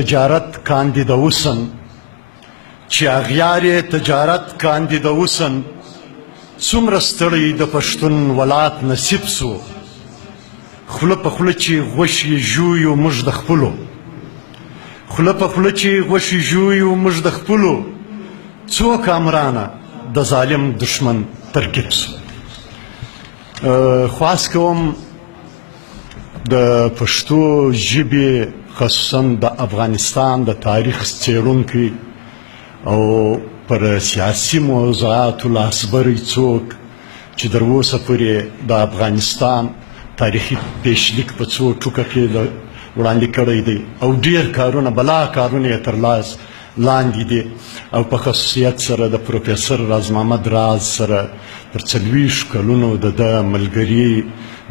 تجارت کاندید اوسن چې اغیار تجارت کاندید اوسن څومره ستړی د پښتون ولات نصیب سو خوله په خوله چې غوښې ژویو موږ د خپلو خوله په خوله چې غوښې ژویو موږ د خپلو څو کامرانه د ظالم دشمن ترکیب سو خواست کوم د پښتو ژبې خصوصا د افغانستان د تاریخ څېړونکي او پر سیاسي موضوعاتو لاسبری څوک چې تر اوسه پورې د افغانستان تاریخي پیشلیک په څو ټوکه کې وړاندې کړی دی او ډېر کارونه بلا کارونه یې تر لاس لاندې دي او په خصوصیت سره د پروفیسر راز محمد راز سره پر 40 کلونو د ده ملګري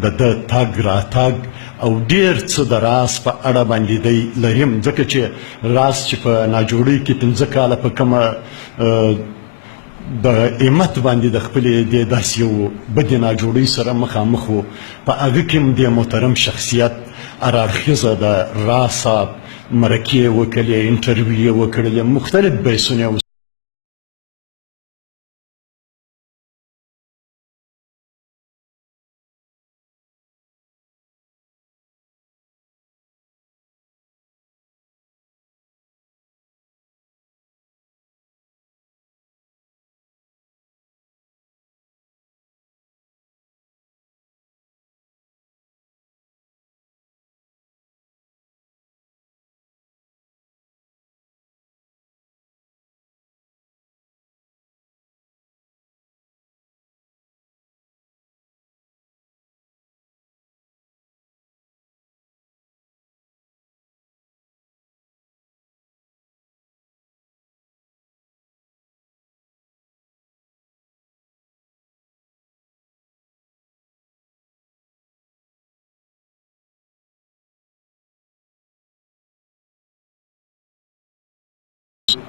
د ده تګ راتګ او ډېر څه د راز په اړه باندې دی لرم ځکه چې راز چې په ناجوړۍ کې 15 کاله په کومه د همت باندې د خپلې دې داسې یو بدې ناجوړۍ سره مخامخ و په هغه کې هم د محترم شخصیت هراړخیزه د راز صاحب مرکې یې وکړلې انټرویو یې وکړلې مختلف بحثونه یې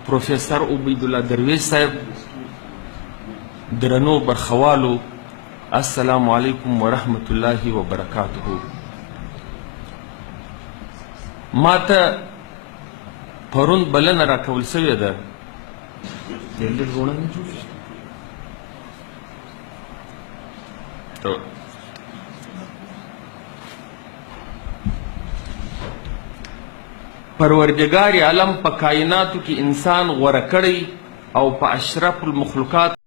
پروفیسر عبیدالله درویش صاحب درنو برخوالو السلام علیکم ورحمت الله وبرکاته ما ته پرون بلنه راکول سوې ده پروردگار عالم په کائناتو کې انسان غوره کړی او په اشرف المخلوقات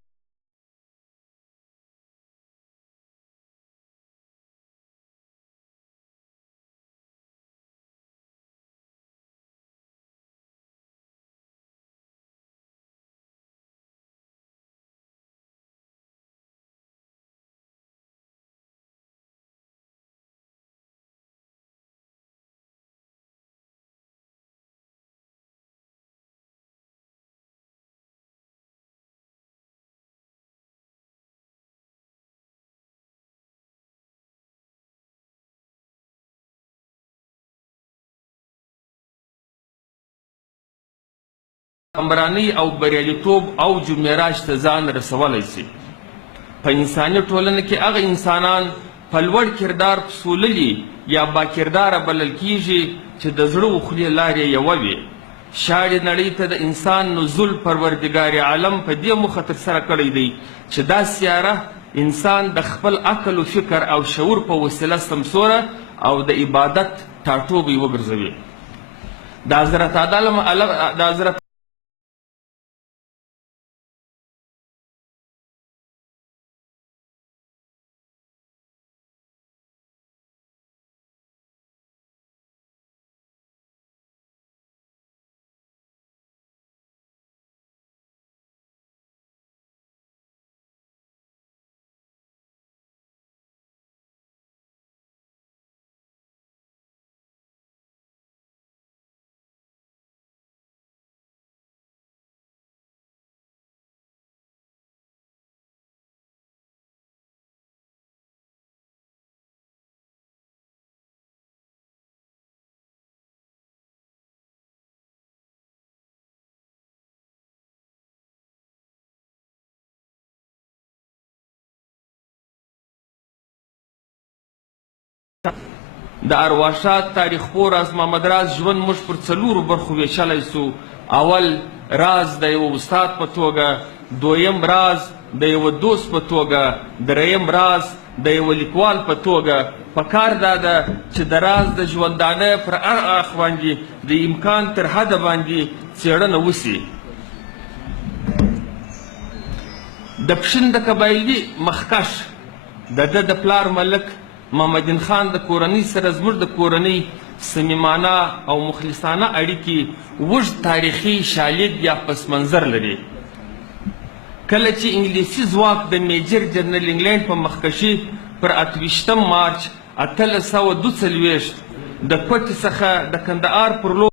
کمرانی او بریالیتوب او جمعراج ته ځان رسولی سي په انساني ټولنه کې هغه انسانان په لوړ کردار پسوللي یا با کرداره بلل کیږي چې د زړه و خولې لارې یوه وي شاړې نړۍ ته د انسان نزول پروردګار عالم په دې موخه ترسره کړی دی چې دا سیاره انسان د خپل عقل و فکر او شعور په وسیله سمسوره او د عبادت ټاټوبی وګرځوي د حضرت د ارواښاد تاریخ پوه راز محمد راز ژوند موږ پر 4 برخو ویشلی سو. اول راز د یو استاد په توګه، دویم راز د یو دوست په توګه، دریم راز د یو لیکوال په توګه. پکار دا ده چې د راز د ژوندانه پر هر اړخ باندې د امکان تر حده باندې څېړنه وسي. د پښین د قبایلي مخکش د ده د پلار ملک محمد خان د کورنۍ سره زموږ د کورنۍ صمیمانه او مخلصانه اړیکې اوږد تاریخي شالید یا پس منظر لري. کله چې انګلیسي ځواک د میجر جنرال انګلینډ په مخکشي پر 28 مارچ 1842 د کوټې څخه د کندهار پر لور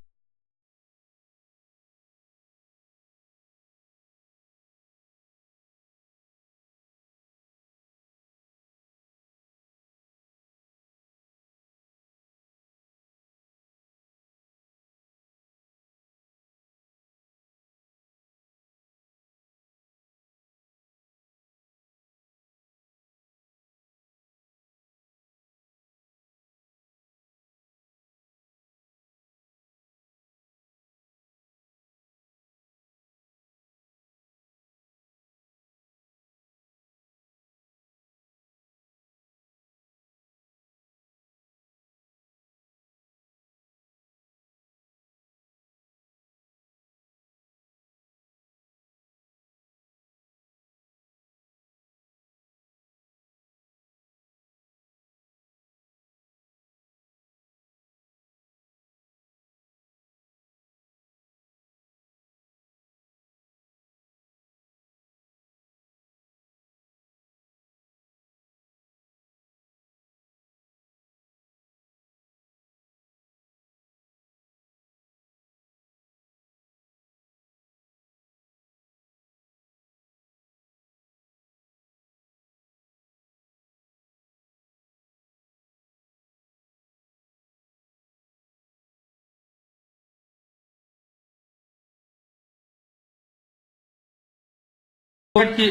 کې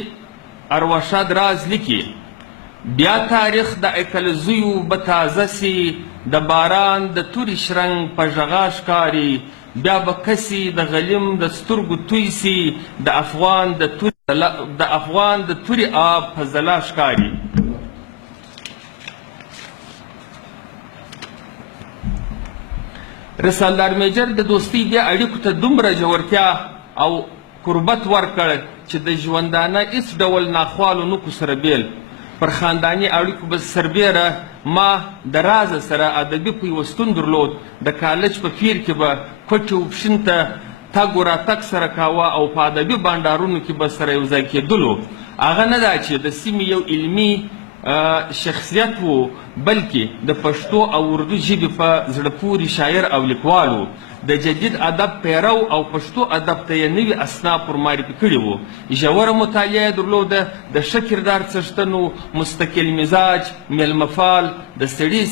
ارواښاد راز لیکي: بیا تاریخ د اکلزیو به تازه سي، د باران د توري شرنګ په ژغا ښکاري، بیا به کسي د غلیم د سترګو توی سي، د افغان د توري آب په ځلا ښکاري. رسالدار میجر د دوستۍ دې اړیکو ته دومره ژورتیا او قربت ورکړ چې د ژوندانه هیڅ ډول ناخوالو نکو سره بیل. پر خانداني اړیکو به سربیره ما د راز سره ادبي پیوستون درلود. د کالج په پیر کې به کوټې و پښین ته تګ و راتګ سره کاوه او په ادبي بانډارونو کې به سره یوځای کېدلو. هغه نه ده چې د سیمې یو علمي شخصیت و، بلکې د پښتو او اردو ژبې په زړه پورې شاعر او لیکوال و. د جدید ادب پیرو او پښتو ادب ته یې نوي اصناف ور معرفي کړي وو. ژوره مطالعه یې درلوده، د ښه کردار څښتن و، مستقل مزاج، میلمه فال، د سړي